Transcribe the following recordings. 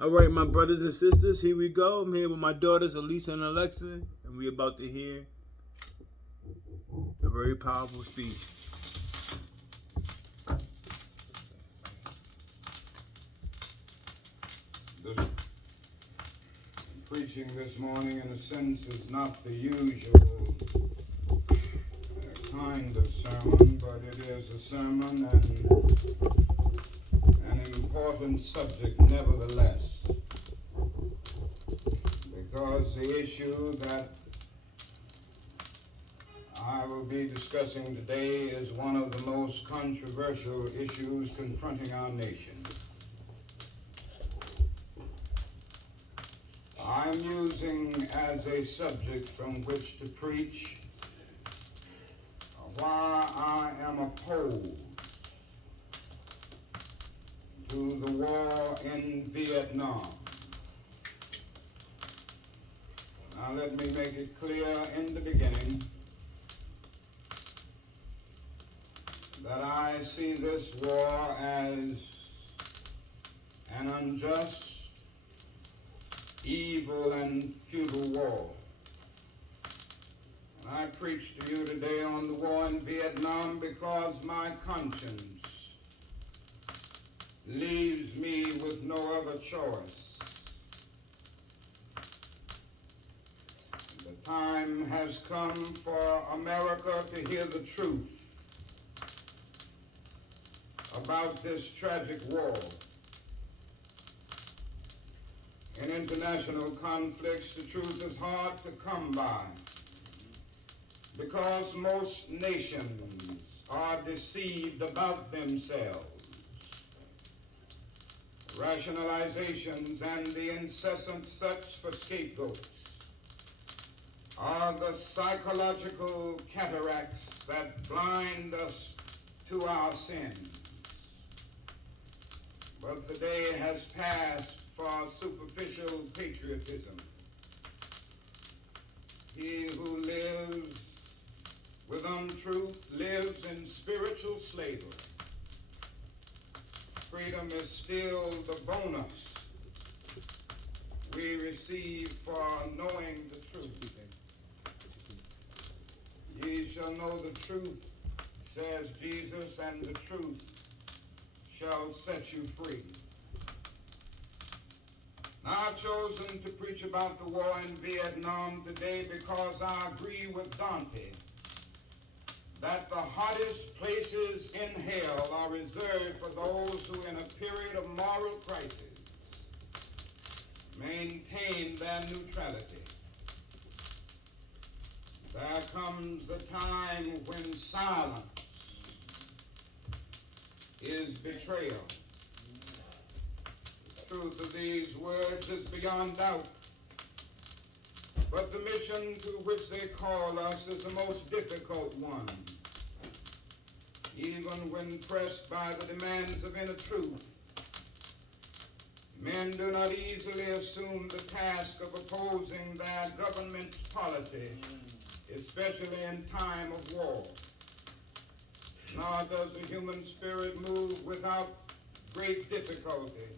All right, my brothers and sisters, here we go. I'm here with my daughters, Elisa and Alexa, and we're about to hear a very powerful speech. The preaching this morning, in a sense, is not the usual kind of sermon, but it is a sermon and an important subject nevertheless, because the issue that I will be discussing today is one of the most controversial issues confronting our nation. I'm using as a subject from which to preach why I am opposed to the war in Vietnam. Now let me make it clear in the beginning that I see this war as an unjust, evil, and futile war. And I preach to you today on the war in Vietnam because my conscience leaves me with no other choice. The time has come for America to hear the truth about this tragic war. In international conflicts, the truth is hard to come by because most nations are deceived about themselves. Rationalizations and the incessant search for scapegoats are the psychological cataracts that blind us to our sins. But the day has passed for superficial patriotism. He who lives with untruth lives in spiritual slavery. Freedom is still the bonus we receive for knowing the truth. Ye shall know the truth, says Jesus, and the truth shall set you free. Now, I've chosen to preach about the war in Vietnam today because I agree with Dante that the hottest places in hell are reserved for those who, in a period of moral crisis, maintain their neutrality. There comes a time when silence is betrayal. The truth of these words is beyond doubt, but the mission to which they call us is the most difficult one. Even when pressed by the demands of inner truth, men do not easily assume the task of opposing their government's policy, especially in time of war. Nor does the human spirit move without great difficulty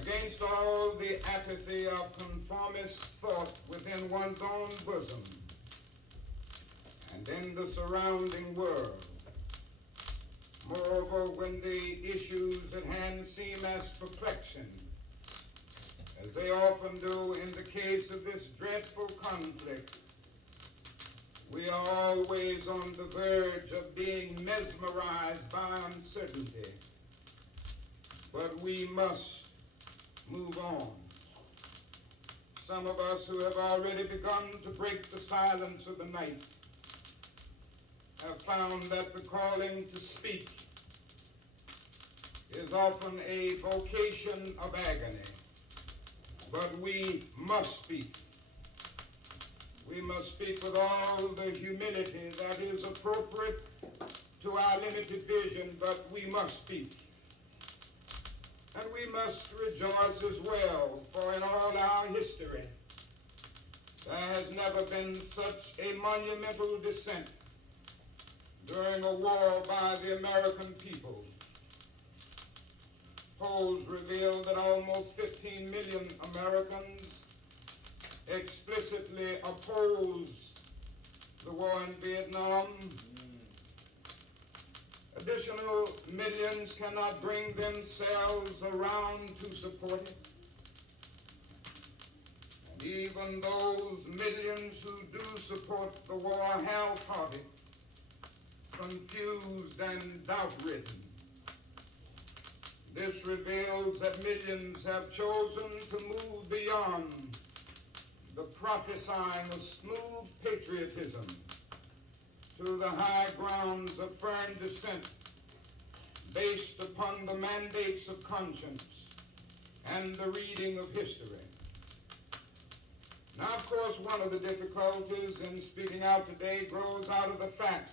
against all the apathy of conformist thought within one's own bosom and in the surrounding world. Moreover, when the issues at hand seem as perplexing as they often do in the case of this dreadful conflict, we are always on the verge of being mesmerized by uncertainty. But we must move on. Some of us who have already begun to break the silence of the night have found that the calling to speak is often a vocation of agony. But we must speak. We must speak with all the humility that is appropriate to our limited vision, but we must speak. And we must rejoice as well, for in all our history, there has never been such a monumental dissent during a war by the American people. polls reveal that almost 15 million Americans explicitly oppose the war in Vietnam. Additional millions cannot bring themselves around to support it. And even those millions who do support the war are half-hearted, confused, and doubt-ridden. This reveals that millions have chosen to move beyond the prophesying of smooth patriotism to the high grounds of firm dissent based upon the mandates of conscience and the reading of history. Now, of course, one of the difficulties in speaking out today grows out of the fact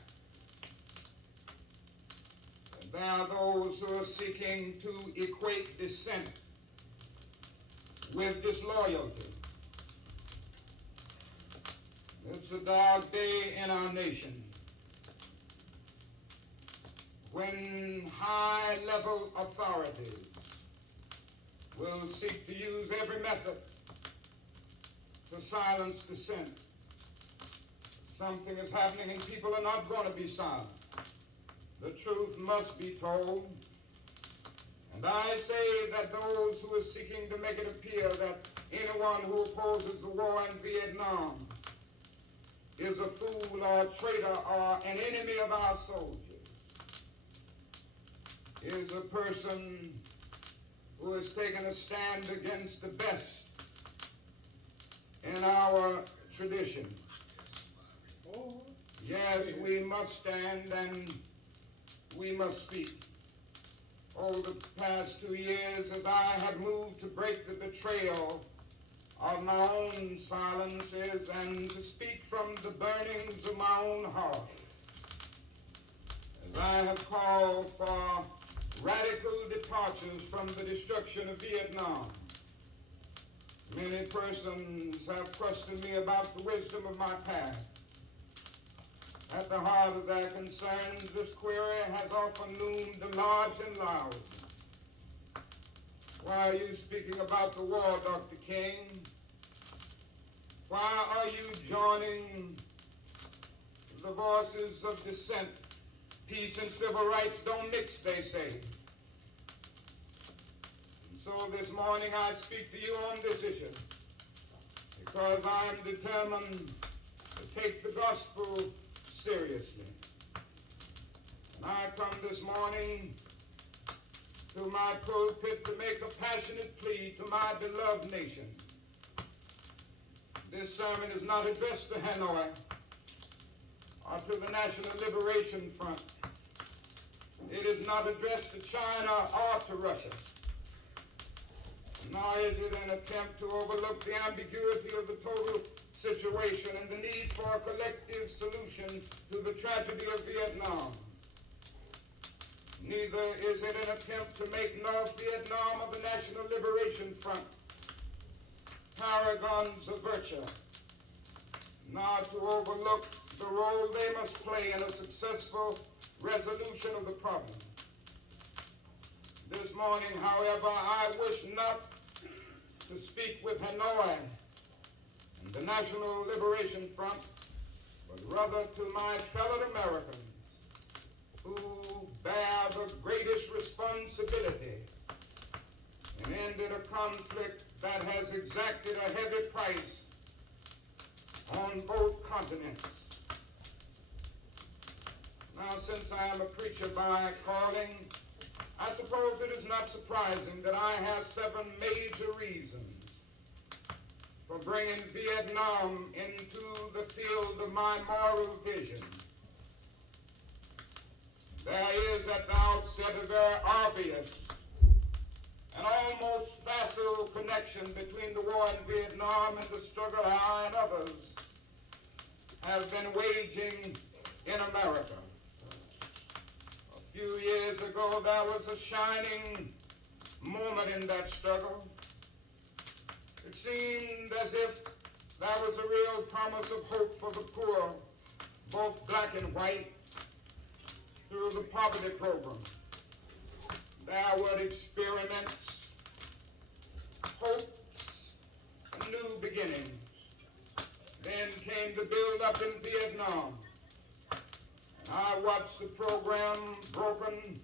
that there are those who are seeking to equate dissent with disloyalty. It's a dark day in our nation when high-level authorities will seek to use every method to silence dissent. Something is happening and people are not going to be silent. The truth must be told. And I say that those who are seeking to make it appear that anyone who opposes the war in Vietnam is a fool or a traitor or an enemy of our soldiers is a person who has taken a stand against the best in our tradition. Yes, we must stand and we must speak. Over the past 2 years, as I have moved to break the betrayal of my own silences and to speak from the burnings of my own heart, as I have called for radical departures from the destruction of Vietnam, many persons have questioned me about the wisdom of my path. At the heart of their concerns, this query has often loomed large and loud. Why are you speaking about the war, Dr. King? Why are you joining the voices of dissent? Peace and civil rights don't mix, they say. And so this morning I speak to you on this issue because I am determined to take the gospel seriously. And I come this morning to my pulpit to make a passionate plea to my beloved nation. This sermon is not addressed to Hanoi or to the National Liberation Front. It is not addressed to China or to Russia. Nor is it an attempt to overlook the ambiguity of the total situation and the need for a collective solution to the tragedy of Vietnam. Neither is it an attempt to make North Vietnam of the National Liberation Front paragons of virtue, nor to overlook the role they must play in a successful resolution of the problem. This morning, however, I wish not to speak with Hanoi and the National Liberation Front, but rather to my fellow Americans who bear the greatest responsibility and ended a conflict that has exacted a heavy price on both continents. Now, since I am a preacher by calling, I suppose it is not surprising that I have 7 major reasons for bringing Vietnam into the field of my moral vision. There is at the outset a very obvious and almost facile connection between the war in Vietnam and the struggle I and others have been waging in America. A few years ago, there was a shining moment in that struggle. It seemed as if there was a real promise of hope for the poor, both black and white, through the poverty program. There were experiments, hopes, and new beginnings. Then came the build-up in Vietnam. I watched the program broken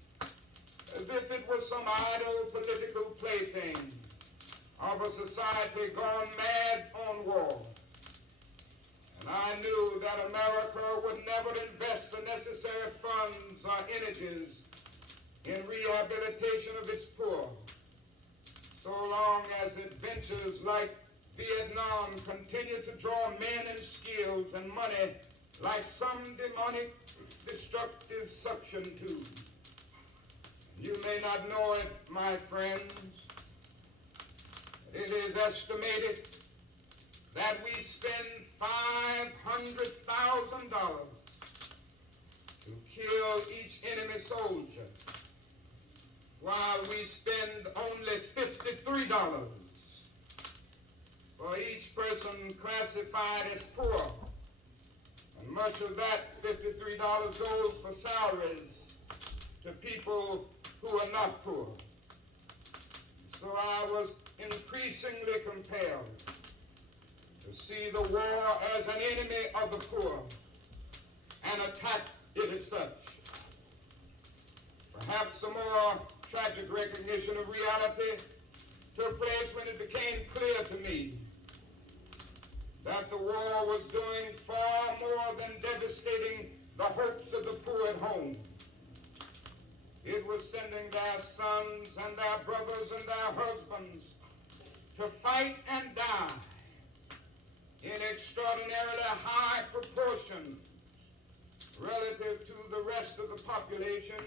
as if it was some idle political plaything of a society gone mad on war. And I knew that America would never invest the necessary funds or energies in rehabilitation of its poor, so long as adventures like Vietnam continue to draw men and skills and money like some demonic destructive suction tube. You may not know it, my friends. It is estimated that we spend $500,000 to kill each enemy soldier, while we spend only $53 for each person classified as poor. And much of that $53 goes for salaries to people who are not poor. So I was increasingly compelled to see the war as an enemy of the poor and attack it as such. Perhaps a more tragic recognition of reality took place when it became clear to me that the war was doing far more than devastating the hopes of the poor at home. It was sending their sons and their brothers and their husbands to fight and die in extraordinarily high proportions relative to the rest of the population.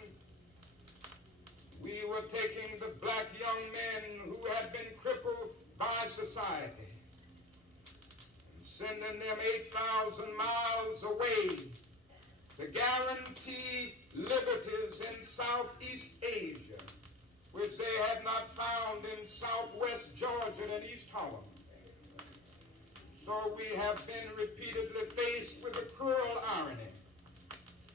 We were taking the black young men who had been crippled by society and sending them 8,000 miles away to guarantee liberties in Southeast Asia, which they had not found in Southwest Georgia and East Holland. So we have been repeatedly faced with the cruel irony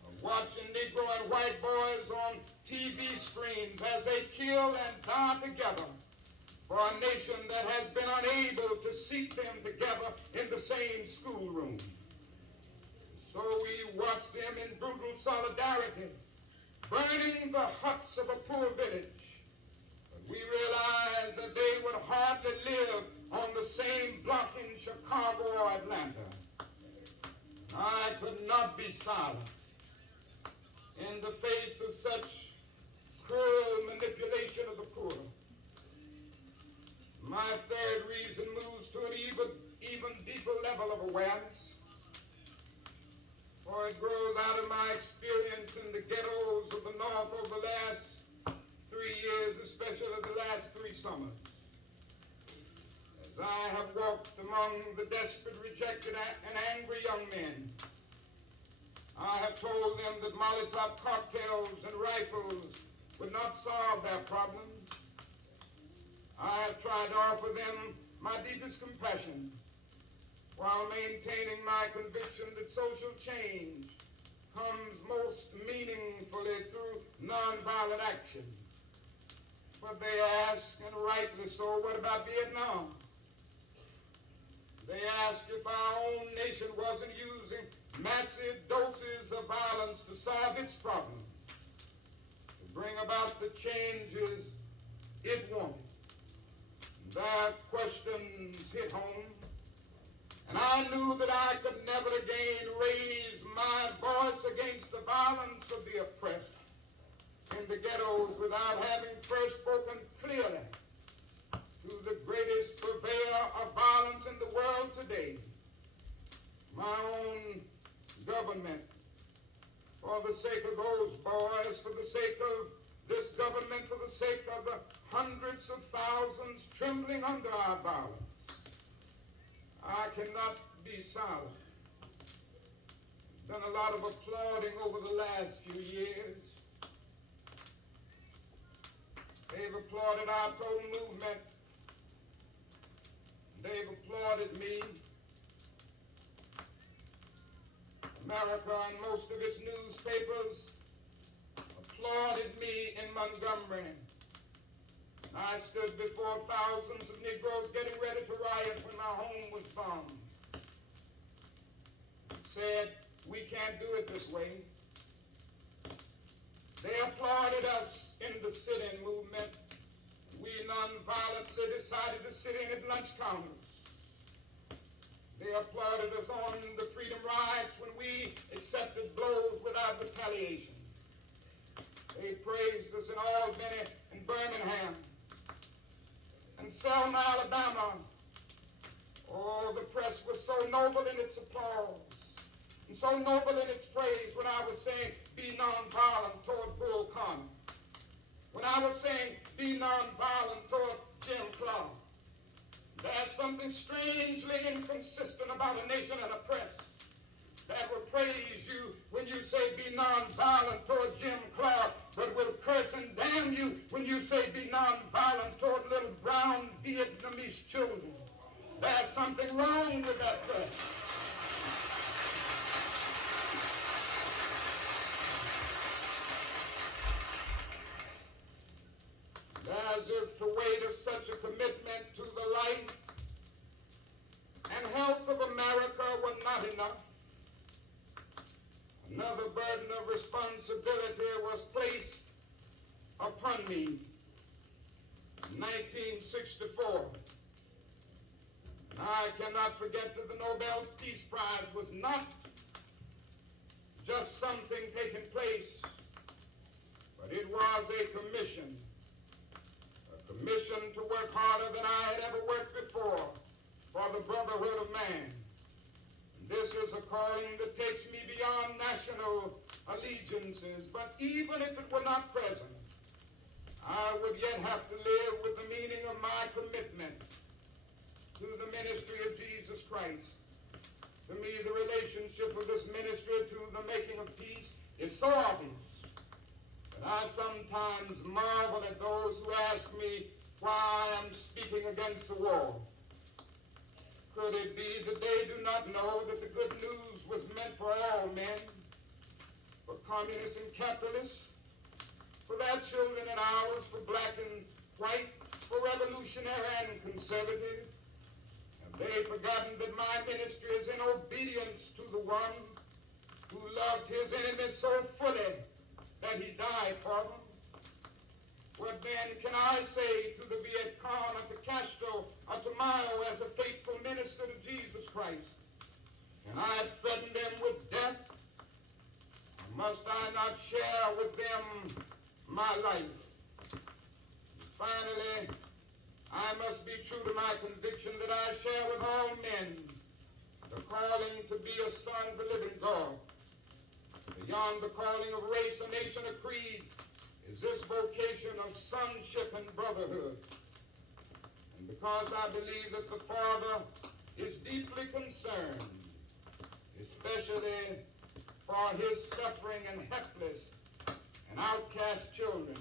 of watching Negro and white boys on TV screens as they kill and die together for a nation that has been unable to seat them together in the same schoolroom. So we watch them in brutal solidarity, burning the huts of a poor village. But we realize that they would hardly live on the same block in Chicago or Atlanta. I could not be silent in the face of such cruel manipulation of the poor. My third reason moves to an even deeper level of awareness, for it grows out of my experience in the ghettos of the North over the last 3 years, especially the last 3 summers. As I have walked among the desperate, rejected, and angry young men, I have told them that molotov cocktails and rifles would not solve their problems. I have tried to offer them my deepest compassion while maintaining my conviction that social change comes most meaningfully through nonviolent action. But they ask, and rightly so, what about Vietnam? They ask if our own nation wasn't using massive doses of violence to solve its problems, to bring about the changes it wanted. Their questions hit home, and I knew that I could never again raise my voice against the violence of the oppressed in the ghettos without having first spoken clearly to the greatest purveyor of violence in the world today, my own government. For the sake of those boys, for the sake of this government, for the sake of the hundreds of thousands trembling under our violence, I cannot be silent. There's been a lot of applauding over the last few years. They've applauded our total movement. They've applauded me. America and most of its newspapers applauded me in Montgomery And I stood before thousands of Negroes getting ready to riot when my home was bombed. Said, we can't do it this way. They applauded us in the sit-in movement. We nonviolently decided to sit in at lunch counters. They applauded us on the freedom rides when we accepted blows without retaliation. They praised us in Albany and Birmingham and Selma, Alabama. Oh, the press was so noble in its applause and so noble in its praise when I was saying, be nonviolent toward Bull Connor. When I was saying, be nonviolent toward Jim Clark. There's something strangely inconsistent about a nation and a press that will praise you when you say be nonviolent toward Jim Clark, but will curse and damn you when you say be nonviolent toward little brown Vietnamese children. There's something wrong with that press. As if the weight of such a commitment to the life and health of America were not enough, another burden of responsibility was placed upon me in 1964. And I cannot forget that the Nobel Peace Prize was not just something taking place, but it was a commission to work harder than I had ever worked before for the brotherhood of man. This is a calling that takes me beyond national allegiances, but even if it were not present, I would yet have to live with the meaning of my commitment to the ministry of Jesus Christ. To me, the relationship of this ministry to the making of peace is so obvious that I sometimes marvel at those who ask me why I'm speaking against the war. Could it be that they do not know that the good news was meant for all men, for communists and capitalists, for their children and ours, for black and white, for revolutionary and conservative? Have they forgotten that my ministry is in obedience to the one who loved his enemies so fully that he died for them? What then can I say to the Viet Cong or to Castro or to Mao as a faithful minister to Jesus Christ? Can I threaten them with death? Or must I not share with them my life? And finally, I must be true to my conviction that I share with all men the calling to be a son of the living God. Beyond the calling of race, a nation, a creed, is this vocation of sonship and brotherhood. And because I believe that the Father is deeply concerned, especially for his suffering and helpless and outcast children,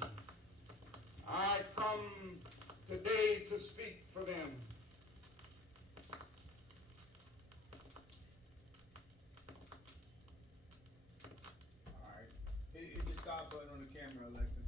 I come today to speak for them. All right. Hit the stop button on the camera, Alexa.